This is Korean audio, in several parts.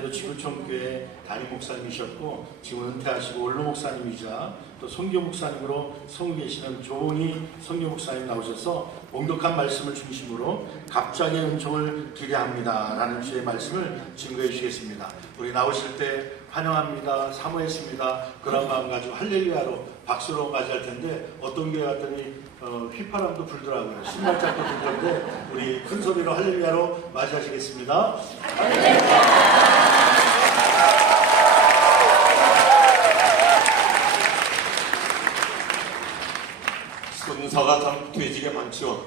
전에도 지구촌교회 담임 목사님이셨고 지금 은퇴하시고 원로 목사님이자 또 선교 목사님으로 서구 계시는 조은희 선교 목사님 나오셔서 봉독한 말씀을 중심으로 갑자기의 은총을 기대합니다 라는 주의 말씀을 증거해 주시겠습니다. 우리 나오실 때 환영합니다, 사모했습니다 그런 마음 가지고 할렐루야로 박수로 맞이할 텐데 어떤 교회 갔더니 휘파람도 불더라고요. 신발짝도 불던데 우리 큰 소리로 할렐루야로 맞이하시겠습니다. 순서가 참 되지게 많죠.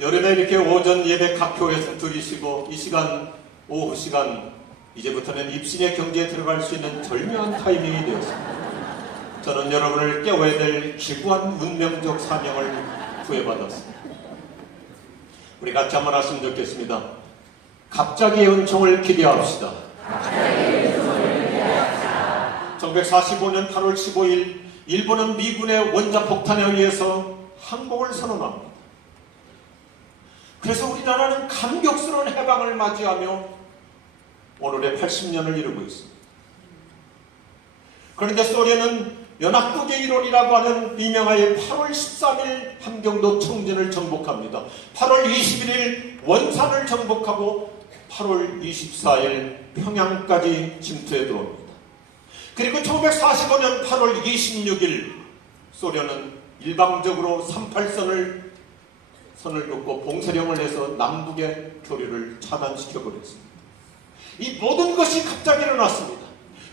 여름에 이렇게 오전 예배 각 교회에서 드리시고 이 시간 오후 시간 이제부터는 입신의 경지에 들어갈 수 있는 절묘한 타이밍이 되었습니다. 저는 여러분을 깨워야 될 기구한 운명적 사명을 부여받았습니다. 우리 같이 한번 하시면 좋겠습니다. 갑자기의 은총을 기대합시다. 1945년 8월 15일 일본은 미군의 원자폭탄에 의해서 항복을 선언합니다. 그래서 우리나라는 감격스러운 해방을 맞이하며 오늘의 80년을 이루고 있습니다. 그런데 소련은 연합국의 일원이라고 하는 미명하에 8월 13일 함경도 청진을 정복합니다. 8월 21일 원산을 정복하고 8월 24일 평양까지 침투해 들어옵니다. 그리고 1945년 8월 26일 소련은 일방적으로 38선을 긋고 봉쇄령을 해서 남북의 교류를 차단시켜버렸습니다. 이 모든 것이 갑자기 일어났습니다.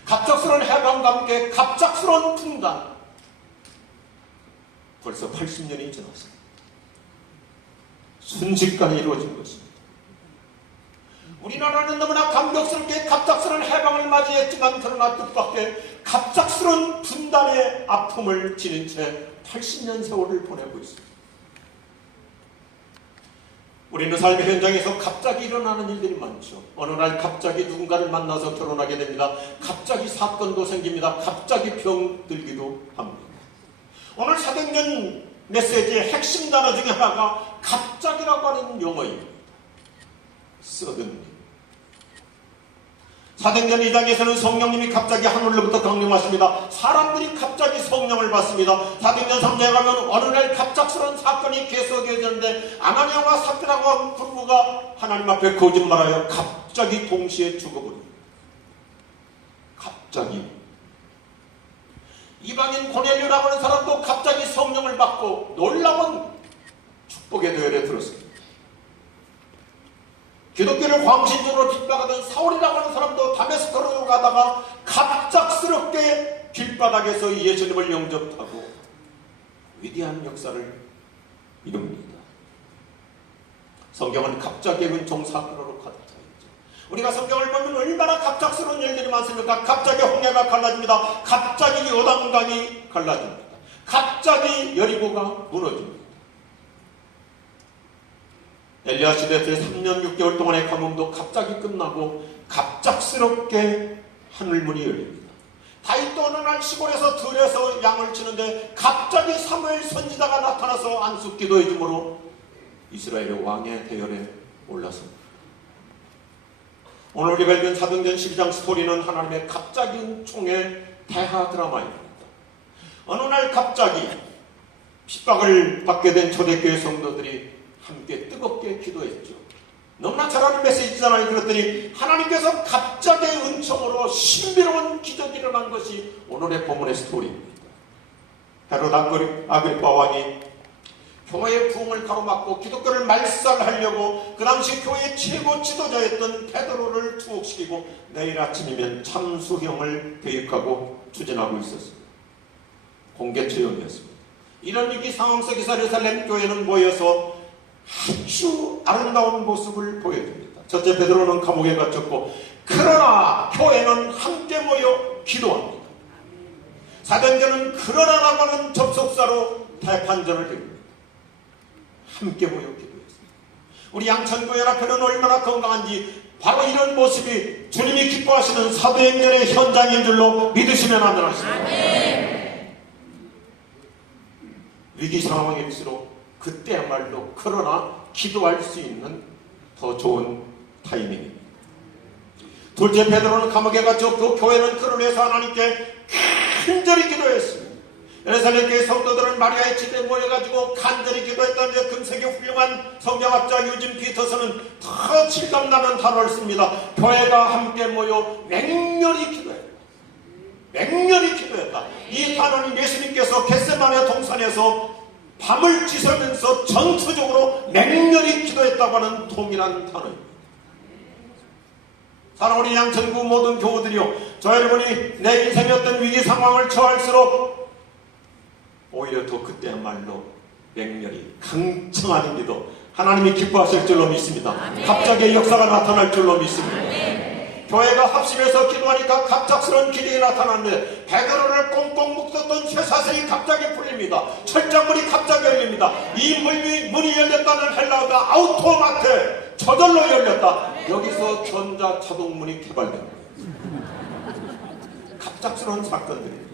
갑작스러운 해방과 함께 갑작스러운 분단. 벌써 80년이 지났습니다. 순식간에 이루어진 것입니다. 우리나라는 너무나 감격스럽게 갑작스러운 해방을 맞이했지만 그러나 뜻밖의 갑작스러운 분단의 아픔을 지닌 채 80년 세월을 보내고 있습니다. 우리는 삶의 현장에서 갑자기 일어나는 일들이 많죠. 어느 날 갑자기 누군가를 만나서 결혼하게 됩니다. 갑자기 사건도 생깁니다. 갑자기 병들기도 합니다. 오늘 사도행전 메시지의 핵심 단어 중에 하나가 갑자기라고 하는 용어입니다. suddenly. 사도행전 2장에서는 성령님이 갑자기 하늘로부터 강림하십니다. 사람들이 갑자기 성령을 받습니다. 사도행전 3장에 가면 어느 날 갑작스러운 사건이 계속해졌는데 아나니아와 삽비라고 하는 부부가 하나님 앞에 거짓말하여 갑자기 동시에 죽어버립니다. 갑자기. 이방인 고넬료라고 하는 사람도 갑자기 성령을 받고 놀라운 축복의 도열에 들었습니다. 기독교를 광신적으로 핍박하던 사울이라고 하는 사람도 다메스코로 가다가 갑작스럽게 길바닥에서 예수님을 영접하고 위대한 역사를 이룹니다. 성경은 갑자기의 은총 사건으로 가득 차 있죠. 우리가 성경을 보면 얼마나 갑작스러운 일들이 많습니까? 갑자기 홍해가 갈라집니다. 갑자기 요단강이 갈라집니다. 갑자기 여리고가 무너집니다. 엘리야 시대 때 3년 6개월 동안의 가뭄도 갑자기 끝나고 갑작스럽게 하늘문이 열립니다. 다윗도 어느 날 시골에서 들에서 양을 치는데 갑자기 사무엘 선지자가 나타나서 안수 기도해 주므로 이스라엘의 왕의 대열에 올랐습니다. 오늘 우리가 읽은 사도행전 12장 스토리는 하나님의 갑자기 은총의 대하 드라마입니다. 어느 날 갑자기 핍박을 받게 된 초대교회 성도들이 함께 뜨겁게 기도했죠. 너무나 잘 아는 메시지잖아요. 그랬더니 하나님께서 갑자기 은총으로 신비로운 기적이 일어난 것이 오늘의 본문의 스토리입니다. 헤롯 아그리파 왕이 교회의 부흥을 가로막고 기독교를 말살하려고 그 당시 교회의 최고 지도자였던 베드로를 투옥시키고 내일 아침이면 참수형을 계획하고 추진하고 있었습니다. 공개처형이었습니다. 이런 위기 상황 속에서 예루살렘 교회는 모여서 아주 아름다운 모습을 보여줍니다. 첫째, 베드로는 감옥에 갇혔고 그러나 교회는 함께 모여 기도합니다. 사도행전은 그러나라고 하는 접속사로 대판전을 이룹니다. 함께 모여 기도했습니다. 우리 양천교회연합회는 얼마나 건강한지 바로 이런 모습이 주님이 기뻐하시는 사도행전의 현장인 줄로 믿으시면 안 되겠습니다. 위기 상황일수록 그때야말로 그러나 기도할 수 있는 더 좋은 타이밍입니다. 둘째, 베드로는 감옥에 갇혔고 교회는 그를 위해서 하나님께 간절히 기도했습니다. 예루살렘 교회 성도들은 마리아의 집에 모여가지고 간절히 기도했다는데 금세기 훌륭한 성경학자 유진 피터스는 더 실감나는 단어를 씁니다. 교회가 함께 모여 맹렬히 기도했다. 맹렬히 기도했다. 이 단어는 예수님께서 겟세마네 동산에서 밤을 지새면서 전투적으로 맹렬히 기도했다고 하는 동일한 단어입니다. 사랑하는 양천구 모든 교우들이요, 저 여러분이 내 인생의 어떤 위기 상황을 처할수록 오히려 더 그때야말로 맹렬히 강청하는 기도, 하나님이 기뻐하실 줄로 믿습니다. 갑자기 역사가 나타날 줄로 믿습니다. 교회가 합심해서 기도하니까 갑작스러운 기적이 나타났는데 베드로를 꽁꽁 묶었던 쇠사슬이 갑자기 풀립니다. 철장문이 갑자기 열립니다. 이 문이 열렸다는 헬라어가 아우토마트, 저절로 열렸다. 여기서 전자자동문이 개발됩니다. 갑작스러운 사건들입니다.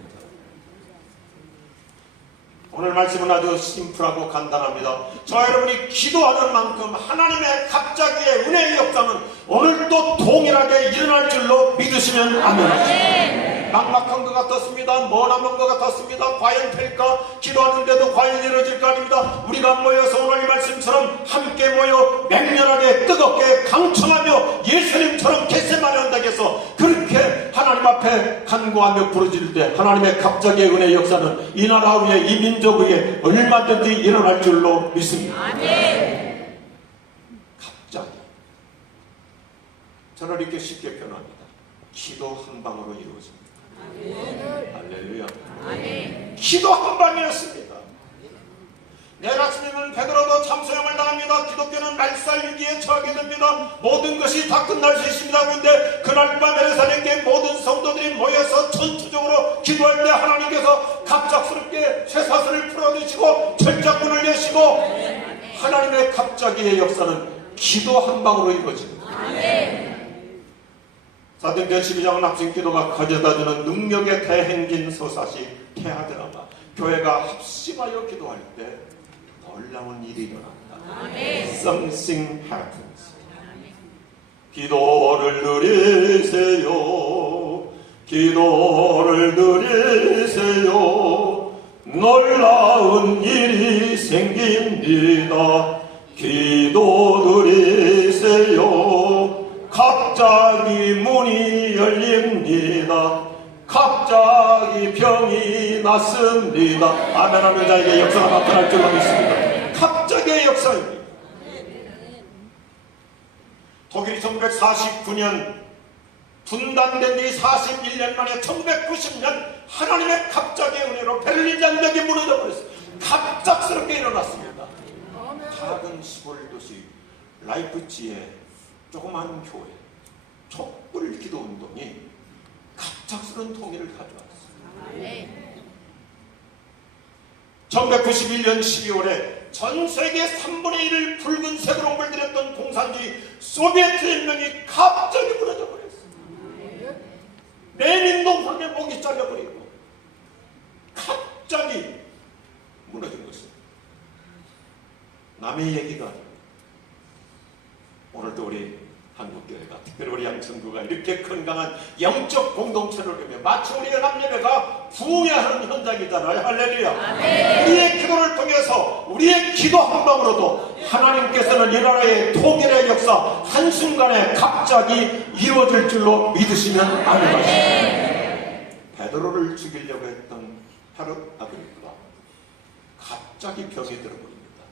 오늘 말씀은 아주 심플하고 간단합니다. 저 여러분이 기도하는 만큼 하나님의 갑자기의 은혜의 역사는 오늘도 동일하게 일어날 줄로 믿으시면 아멘. 막막한 것 같았습니다. 머나먼 것 같았습니다. 과연 될까? 기도하는데도 과연 이루어질까 아닙니다. 우리가 모여서 오늘 이 말씀처럼 함께 모여 맹렬하게 뜨겁게 강청하며 예수님처럼 겟세마네 언덕에서 그렇게 하나님 앞에 간구하며 부르짖을 때 하나님의 갑자기의 은혜의 역사는 이 나라 위에, 이 민족 위에 얼마든지 일어날 줄로 믿습니다. 아멘. 갑자기 저는 이렇게 쉽게 표현합니다. 기도 한 방으로 이루어집니다. 할렐루야. 아멘. 기도 한 방이었습니다. 내일 아침이면 베드로도 참소형을 당합니다. 기독교는 말살 위기에 처하게 됩니다. 모든 것이 다 끝날 수 있습니다. 그런데 그날 밤 예루살렘교회 모든 성도들이 모여서 전투적으로 기도할 때 하나님께서 갑작스럽게 쇠사슬을 풀어주시고 철장문을 여시고 하나님의 갑자기의 역사는 기도 한 방으로 이루어집니다. 사도행전 12장은 합심 기도가 가져다주는 능력의 대행진 서사시 태하드라마. 교회가 합심하여 기도할 때 놀라운 일이 일어납니다. Something happens. 기도를 누리세요. 기도를 누리세요. 놀라운 일이 생깁니다. 기도 누리세요. 갑자기 문이 열립니다. 갑자기 병이 났습니다. 아멘 하는 자에게 역사가 나타날 줄로 믿습니다. 갑자기의 역사입니다. 독일이 1949년 분단된 지 41년 만에 1990년 하나님의 갑자기의 은혜로 베를린 장벽이 무너져 버렸어요. 갑작스럽게 일어났습니다. 작은 시골 도시 라이프치히의 조그만 교회 촛불 기도 운동이 갑작스러운 통일을 가져왔습니다. 1991년 12월에 전 세계 3분의 1을 붉은색으로 물들였던 공산주의 소비에트 연맹이 갑자기 무너져 버렸습니다. 레닌도 황의 목이 잘려버리고 갑자기 무너진 것입니다. 남의 얘기가 아닙니다. 오늘도 우리 한국교회가, 특별히 우리 양천구가 이렇게 건강한 영적 공동체를 이루며 마치 우리 연합예배가 부흥하는 현장이잖아요. 할렐루야. 우리의 기도를 통해서 우리의 기도 한 방으로도 하나님께서는 이 나라의 통일의 역사 한순간에 갑자기 이루어질 줄로 믿으시면 아멘. 베드로를 죽이려고 했던 헤롯 아그리파가 갑자기 병이 들어버립니다.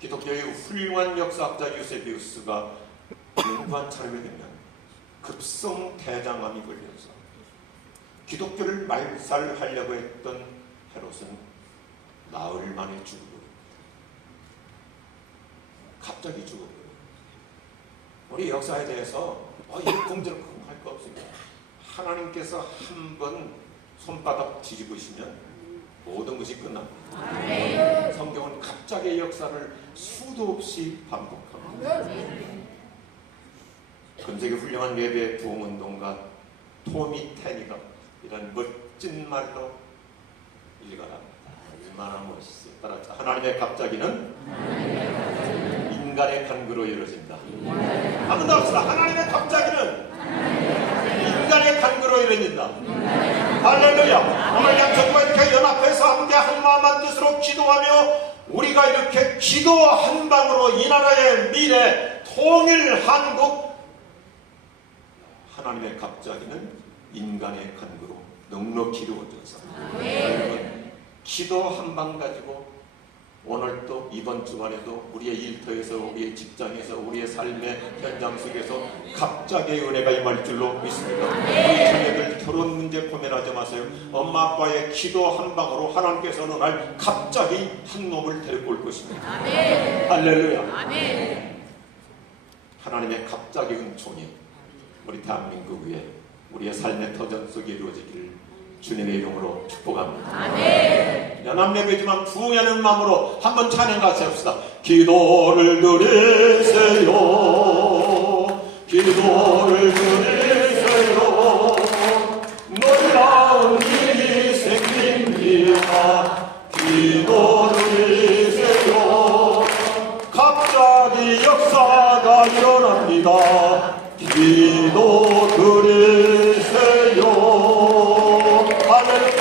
기독교의 훌륭한 역사학자 유세비우스가 연관 차림이 되면 급성 대장암이 걸려서 기독교를 말살하려고 했던 헤롯은 나흘 만에 죽어버립니다. 갑자기 죽어버려요. 우리 역사에 대해서 일공적으로 할 거 없습니다. 하나님께서 한번 손바닥 뒤집으시면 모든 것이 끝납니다. 성경은 갑자기의 역사를 수도 없이 반복합니다. 금세기 훌륭한 예배 부흥운동가 토미 테니가 이런 멋진 말로 일관합니다. 얼마나 멋있어요. 따라서 하나님의 갑자기는 인간의 간구로 이루어진다. 한 번 더 합시다. 하나님의 갑자기는 인간의 간구로 이루어진다. 할렐루야. 오늘 양천과 이렇게 연합해서 함께 한 마음 한 뜻으로 기도하며 우리가 이렇게 기도 한 방으로 이 나라의 미래 통일 한국, 하나님의 갑자기는 인간의 간구로 넉넉히 이루어져서 여러분 기도 한 방 가지고 오늘 또 이번 주간에도 우리의 일터에서 우리의 직장에서 우리의 삶의 현장 속에서 갑자기 은혜가 임할 줄로 믿습니다. 우리 자녀들 결혼 문제 고민하지 마세요. 엄마 아빠의 기도 한 방으로 하나님께서는 오늘 갑자기 한 놈을 데리고 올 것입니다. 아멘. 할렐루야. 아멘. 하나님의 갑자기 은총이 우리 대한민국 위에 우리의 삶의 터전 속에 이루어지기를 주님의 이름으로 축복합니다. 아멘. 연합예배지만 부흥하는 마음으로 한번 찬양 같이 합시다. 기도를 드리세요. 기도를 드리세요. 놀라운 일이 생깁니다. 기도 드리세요. 갑자기 역사가 일어납니다. 기도 드리세요. 할렐루야.